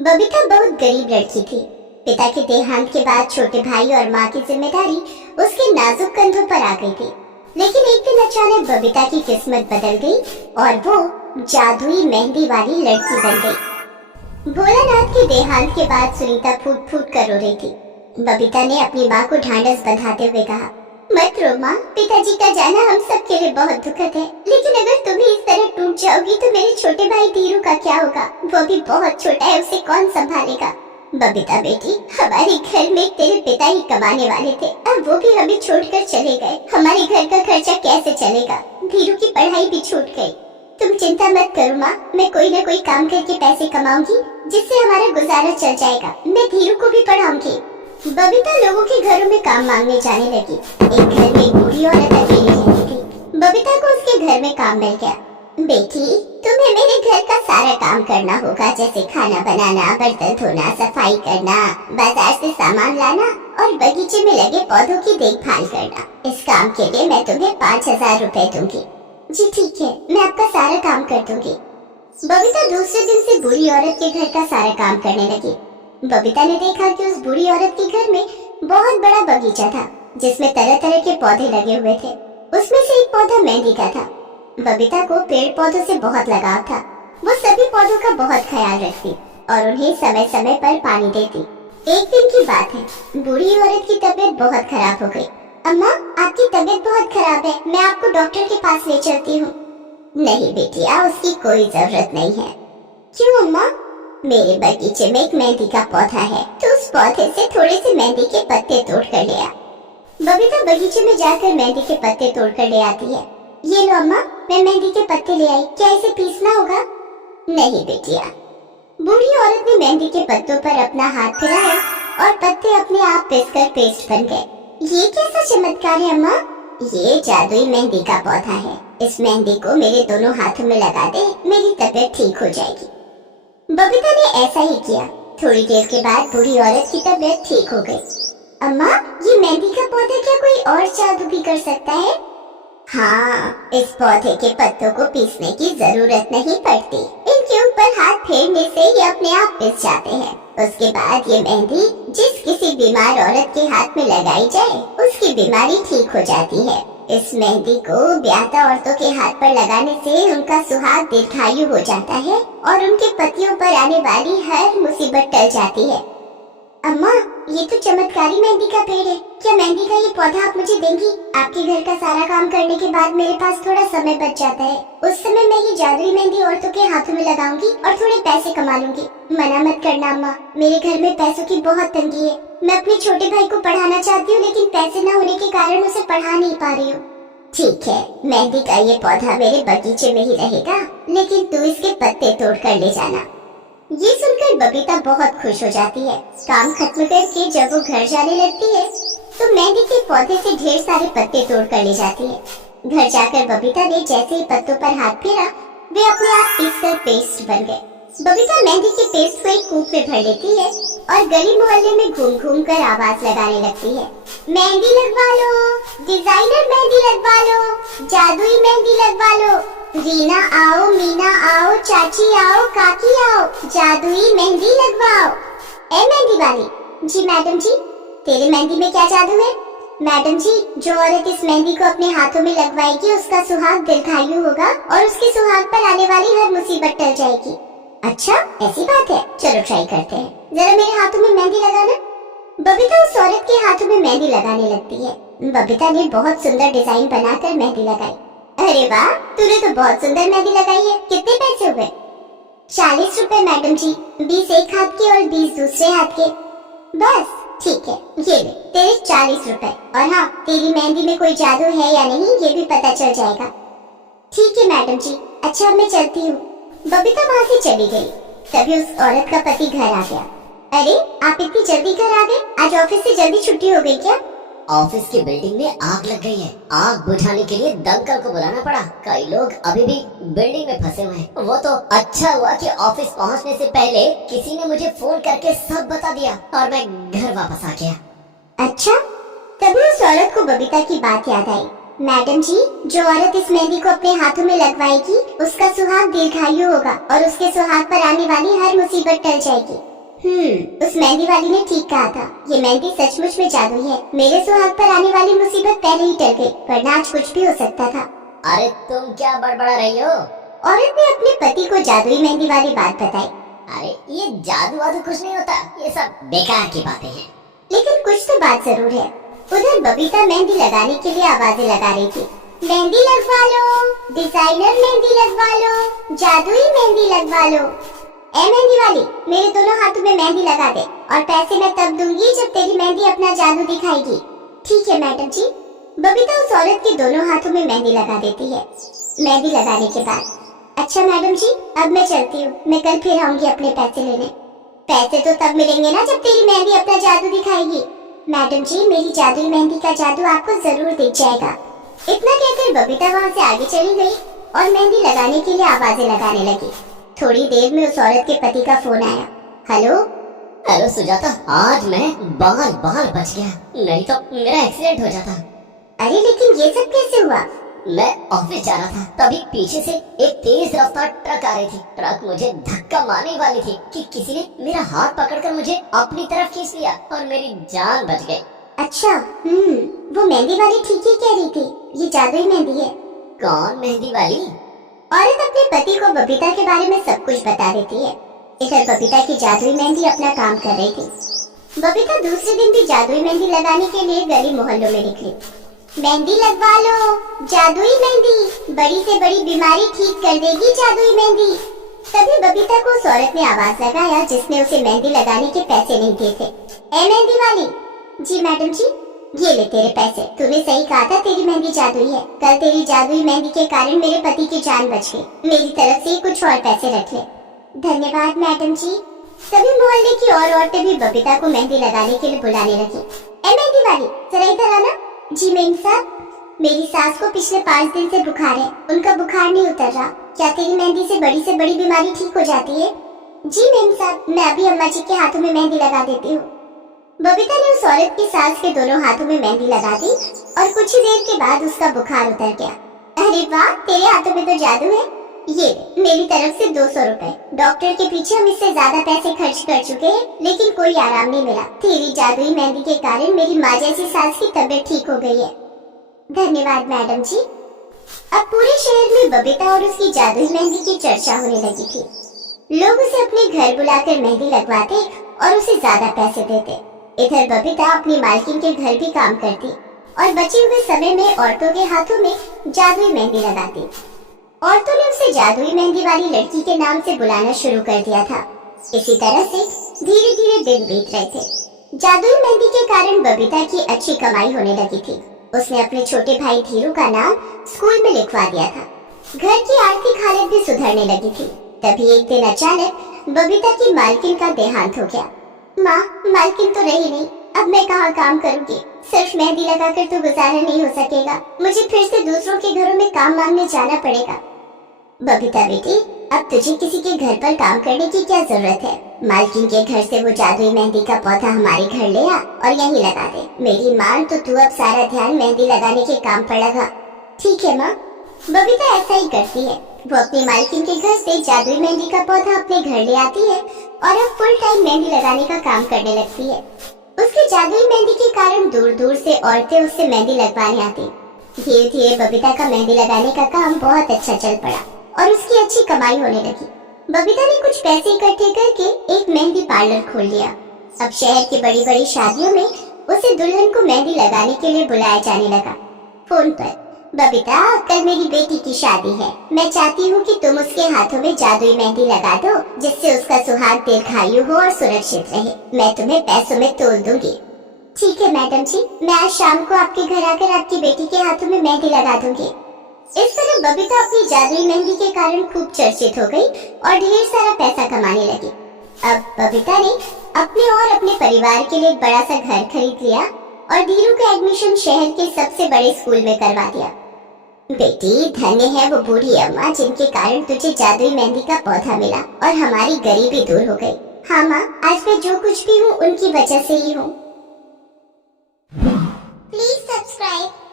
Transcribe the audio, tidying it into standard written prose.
बबीता बहुत गरीब लड़की थी। पिता के देहांत के बाद छोटे भाई और माँ की जिम्मेदारी उसके नाजुक कंधों पर आ गई थी। लेकिन एक दिन अचानक बबीता की किस्मत बदल गई और वो जादुई मेहंदी वाली लड़की बन गई। भोलानाथ के देहांत के बाद सुनीता फूट फूट कर रो रही थी। बबीता ने अपनी माँ को ढांढस बंधाते हुए कहा, मत रो माँ, पिताजी का जाना हम सब के लिए बहुत दुखद है। लेकिन अगर तुम भी इस तरह टूट जाओगी तो मेरे छोटे भाई धीरू का क्या होगा? वो भी बहुत छोटा है, उसे कौन संभालेगा? बबीता बेटी, हमारे घर में तेरे पिता ही कमाने वाले थे, अब वो भी हमें छोड़कर चले गए। हमारे घर का खर्चा कैसे चलेगा? धीरू की पढ़ाई भी छूट गई। तुम चिंता मत करो माँ, मैं कोई न कोई काम करके पैसे कमाऊंगी जिससे हमारा गुजारा चल जाएगा। मैं धीरू को भी पढ़ाऊंगी। बबीता लोगों के घरों में काम मांगने जाने लगी। एक घर में एक बूढ़ी औरत अकेली रहती थी। बबीता को उसके घर में काम मिल गया। बेटी, तुम्हें मेरे घर का सारा काम करना होगा, जैसे खाना बनाना, बर्तन धोना, सफाई करना, बाजार से सामान लाना और बगीचे में लगे पौधों की देखभाल करना। इस काम के लिए मैं तुम्हें 5,000 रुपए दूंगी। जी ठीक है, मैं आपका सारा काम कर दूंगी। बबीता दूसरे दिन से बूढ़ी औरत के घर का सारा काम करने लगी। बबीता ने देखा कि उस बूढ़ी औरत के घर में बहुत बड़ा बगीचा था जिसमें तरह तरह के पौधे लगे हुए थे। उसमें से एक पौधा मेहंदी का था। बबीता को पेड़ पौधों से बहुत लगाव था। वो सभी पौधों का बहुत ख्याल रखती और उन्हें समय समय पर पानी देती। एक दिन की बात है, बूढ़ी औरत की तबीयत बहुत खराब हो गई। अम्मा, आपकी तबीयत बहुत खराब है, मैं आपको डॉक्टर के पास ले चलती हूँ। नहीं बेटिया, उसकी कोई जरूरत नहीं है। क्यों अम्मा? मेरे बगीचे में एक मेहंदी का पौधा है, तो उस पौधे से थोड़े से मेहंदी के पत्ते तोड़ कर ले आ। बबीता बगीचे में जाकर मेहंदी के पत्ते तोड़ कर ले आती है। ये लो अम्मा, मैं मेहंदी के पत्ते ले आई, क्या इसे पीसना होगा? नहीं बेटिया। बूढ़ी औरत ने मेहंदी के पत्तों पर अपना हाथ फिराया और पत्ते अपने आप पिसकर पेस्ट बन गए। ये कैसा चमत्कार है अम्मा? ये जादुई मेहंदी का पौधा है। इस मेहंदी को मेरे दोनों हाथों में लगा दे, मेरी तबीयत ठीक हो जाएगी। बबीता ने ऐसा ही किया। थोड़ी देर के बाद बूढ़ी औरत की तबीयत ठीक हो गई। अम्मा, ये मेहंदी का पौधा क्या कोई और जादू भी कर सकता है? हाँ, इस पौधे के पत्तों को पीसने की जरूरत नहीं पड़ती। इनके ऊपर हाथ फेरने से ये अपने आप पिस जाते हैं। उसके बाद ये मेहंदी जिस किसी बीमार औरत के हाथ में लगाई जाए, उसकी बीमारी ठीक हो जाती है। इस मेहंदी को ब्याहता औरतों के हाथ पर लगाने से उनका सुहाग दीर्घायु हो जाता है और उनके पतियों पर आने वाली हर मुसीबत टल जाती है। अम्मा, ये तो चमत्कारी मेहंदी का पेड़ है। क्या मेहंदी का ये पौधा आप मुझे देंगी? आपके घर का सारा काम करने के बाद मेरे पास थोड़ा समय बच जाता है। उस समय मैं ये जादुई मेहंदी औरतों के हाथों में लगाऊंगी और थोड़े पैसे कमा लूंगी। मना मत करना अम्मा, मेरे घर में पैसों की बहुत तंगी है। मैं अपने छोटे भाई को पढ़ाना चाहती हूँ, लेकिन पैसे न होने के कारण उसे पढ़ा नहीं पा रही हूँ। ठीक है, मेहंदी का ये पौधा मेरे बगीचे में ही रहेगा, लेकिन तू इसके पत्ते तोड़ कर ले जाना। ये सुनकर बबीता बहुत खुश हो जाती है। काम खत्म करके जब वो घर जाने लगती है तो मेहंदी के पौधे से ढेर सारे पत्ते तोड़ कर ले जाती है। घर जाकर बबीता ने जैसे ही पत्तों पर हाथ फेरा, वे अपने आप पीसकर पेस्ट बन गए। बबीता मेहंदी के पेस्ट को एक कूप में भर लेती है और गली मोहल्ले में घूम घूम कर आवाज लगाने लगती है, मेहंदी लगवा लो, डिजाइनर मेहंदी लगवा लो, जादुई मेहंदी लगवा लो। रीना आओ, मीना आओ, चाची आओ, काकी आओ, जादुई मेहंदी लगवाओ। ए मेहंदी वाली। जी मैडम जी। तेरे मेहंदी में क्या जादू है? मैडम जी, जो औरत इस मेहंदी को अपने हाथों में लगवाएगी उसका सुहाग दीर्घायु होगा और उसके सुहाग पर आने वाली हर मुसीबत टल जाएगी। अच्छा, ऐसी बात है, चलो ट्राई करते हैं। जरा मेरे हाथों में मेहंदी लगाना। बबीता उस औरत के हाथों में मेहंदी लगाने लगती है। बबीता ने बहुत सुंदर डिजाइन बनाकर मेहंदी लगाई। अरे वाह, तूने तो बहुत सुंदर मेहंदी लगाई है। कितने पैसे हुए? 40 रुपए मैडम जी, 20 एक हाथ के और 20 दूसरे हाथ के। बस ठीक है, ये ले तेरे 40 रुपए। और हाँ, तेरी मेहंदी में कोई जादू है या नहीं ये भी पता चल जाएगा। ठीक है मैडम जी, अच्छा अब मैं चलती हूँ। बबीता वहाँ से चली गई। तभी उस औरत का पति घर आ गया। अरे, आप इतनी जल्दी घर आ गए? आज ऑफिस से जल्दी छुट्टी हो गई क्या? ऑफिस की बिल्डिंग में आग लग गई है। आग बुझाने के लिए दमकल को बुलाना पड़ा। कई लोग अभी भी बिल्डिंग में फंसे हुए हैं। वो तो अच्छा हुआ कि ऑफिस पहुंचने से पहले किसी ने मुझे फोन करके सब बता दिया और मैं घर वापस आ गया। अच्छा, तभी उस औरत को बबीता की बात याद आई। मैडम जी, जो औरत इस मेहंदी को अपने हाथों में लगवाएगी उसका सुहाग दीर्घायु होगा और उसके सुहाग पर आने वाली हर मुसीबत टल जाएगी। उस मेहंदी वाली ने ठीक कहा था। ये मेहंदी सचमुच में जादुई है। मेरे सुहाग पर आने वाली मुसीबत पहले ही टल गई, वरना आज कुछ भी हो सकता था। अरे तुम क्या बड़बड़ा रही हो? औरत ने अपने पति को जादुई मेहंदी वाली बात बताई। अरे ये जादू वादू कुछ नहीं होता, ये सब बेकार की बातें हैं। लेकिन कुछ तो बात जरूर है। उधर बबीता मेहंदी लगाने के लिए आवाजें लगा रही थी। मेहंदी लगवा लो, डिजाइनर मेहंदी लगवा लो, जादुई मेहंदी लगवा लो। ए मेहंदी वाली, मेरे दोनों हाथों में मेहंदी लगा दे, और पैसे मैं तब दूंगी जब तेरी मेहंदी अपना जादू दिखाएगी। ठीक है मैडम जी। बबीता उस औरत के दोनों हाथों में मेहंदी लगा देती है। मेहंदी लगाने के बाद, अच्छा मैडम जी, अब मैं चलती हूँ। मैं कल फिर आऊंगी अपने पैसे लेने। पैसे तो तब मिलेंगे ना जब तेरी मेहंदी अपना जादू दिखाएगी। मैडम जी, मेरी जादुई मेहंदी का जादू आपको जरूर दिख जाएगा। इतना कहकर बबीता वहाँ से आगे चली गई और मेहंदी लगाने के लिए आवाजें लगाने लगी। थोड़ी देर में उस औरत के पति का फोन आया। हेलो हेलो सुजाता, आज मैं बाल बच गया, नहीं तो मेरा एक्सीडेंट हो जाता। अरे लेकिन ये सब कैसे हुआ? मैं ऑफिस जा रहा था, तभी पीछे से एक तेज रफ्तार ट्रक आ रही थी। ट्रक मुझे धक्का मारने वाली थी कि किसी ने मेरा हाथ पकड़कर मुझे अपनी तरफ खींच लिया और मेरी जान बच गई। अच्छा, वो मेहंदी वाली ठीक ही कह रही थी, ये जादुई मेहंदी है। कौन मेहंदी वाली? औरत अपने पति को बबीता के बारे में सब कुछ बता देती है। इधर बबीता की जादुई मेहंदी अपना काम कर रही थी। बबीता दूसरे दिन भी जादुई मेहंदी लगाने के लिए गली मोहल्लों में निकली। मेहंदी लगवा लो, जादुई मेहंदी, बड़ी से बड़ी बीमारी ठीक कर देगी जादुई मेहंदी। तभी बबीता को उस औरत ने आवाज लगाया जिसने उसे मेहंदी लगाने के पैसे नहीं दिए थे। ए मेहंदी वाली। जी मैडम जी। ये ले तेरे पैसे, तूने सही कहा था तेरी मेहंदी जादुई है। कल तेरी जादुई मेहंदी के कारण मेरे पति की जान बच गई। मेरी तरफ से कुछ और पैसे रख ले। धन्यवाद मैडम जी। सभी मोहल्ले की और औरतें भी बबीता को मेहंदी लगाने के लिए बुलाने लगी। ए मेहंदी वाली, जरा इधर आना। जी मेम साहब, मेरी सास को पिछले 5 दिन से बुखार है, उनका बुखार नहीं उतर रहा। क्या तेरी मेहंदी से बड़ी बीमारी ठीक हो जाती है? जी मेम साहब, मैं अभी अम्मा जी के हाथों में मेहंदी लगा देती हूँ। बबीता ने उस औरत की सास के दोनों हाथों में मेहंदी लगा दी और कुछ ही देर के बाद उसका बुखार उतर गया। अरे वाह, तेरे हाथों में तो जादू है। ये मेरी तरफ से 200 रुपए। डॉक्टर के पीछे हम इससे ज्यादा पैसे खर्च कर चुके हैं, लेकिन कोई आराम नहीं मिला। तेरी जादुई मेहंदी के कारण मेरी माँ जैसी सास की तबीयत ठीक हो गई है। धन्यवाद मैडम जी। अब पूरे शहर में बबीता और उसकी जादुई मेहंदी की चर्चा होने लगी थी। लोग उसे अपने घर बुलाकर मेहंदी लगवाते और उसे ज्यादा पैसे देते। इधर बबीता अपनी मालकिन के घर भी काम करती और बचे हुए समय में औरतों के हाथों में जादुई मेहंदी लगाती। औरतों ने उसे जादुई मेहंदी वाली लड़की के नाम से बुलाना शुरू कर दिया था। इसी तरह से धीरे धीरे दिन बीत रहे थे। जादुई मेहंदी के कारण बबीता की अच्छी कमाई होने लगी थी। उसने अपने छोटे भाई धीरू का नाम स्कूल में लिखवा दिया था। घर की आर्थिक हालत भी सुधरने लगी थी। तभी एक दिन अचानक बबीता की मालकिन का देहांत हो गया। माँ, मालकिन तो रही नहीं, अब मैं कहाँ काम करूँगी? सिर्फ मेहंदी लगाकर तो गुजारा नहीं हो सकेगा। मुझे फिर से दूसरों के घरों में काम मांगने जाना पड़ेगा। बबीता बेटी, अब तुझे किसी के घर पर काम करने की क्या जरूरत है? मालकिन के घर से वो जादुई मेहंदी का पौधा हमारे घर ले आ और यहीं लगा दे। मेरी मान तो तू अब सारा ध्यान मेहंदी लगाने के काम पर लगा। ठीक है माँ। बबीता ऐसा ही करती है। वो अपनी मालकिन के घर से जादुई मेहंदी का पौधा अपने घर ले आती है और अब फुल टाइम मेहंदी लगाने का काम करने लगती है। उसकी जादुई मेहंदी के कारण दूर दूर से औरतें उससे मेहंदी लगवाने आती। धीरे धीरे बबीता का मेहंदी लगाने का काम बहुत अच्छा चल पड़ा और उसकी अच्छी कमाई होने लगी। बबीता ने कुछ पैसे इकट्ठे करके एक मेहंदी पार्लर खोल लिया। अब शहर की बड़ी बड़ी शादियों में उसे दुल्हन को मेहंदी लगाने के लिए बुलाया जाने लगा। फोन पर, बबीता, कल मेरी बेटी की शादी है। मैं चाहती हूँ कि तुम उसके हाथों में जादुई मेहंदी लगा दो, जिससे उसका सुहाग दीर्घायु हो और सुरक्षित रहे। मैं तुम्हें पैसों में तोल दूंगी। ठीक है मैडम जी, मैं आज शाम को आपके घर आकर आपकी बेटी के हाथों में मेहंदी लगा दूंगी। इस तरह बबीता अपनी जादुई मेहंदी के कारण खूब चर्चित हो गई और ढेर सारा पैसा कमाने लगी। अब बबीता ने अपने और अपने परिवार के लिए एक बड़ा सा घर खरीद लिया और धीरू का एडमिशन शहर के सबसे बड़े स्कूल में करवा दिया। बेटी, धन्य है वो बूढ़ी अम्मा जिनके कारण तुझे जादुई मेहंदी का पौधा मिला और हमारी गरीबी दूर हो गई। हाँ माँ, आज मैं जो कुछ भी हूँ उनकी वजह से ही हूँ। Please subscribe.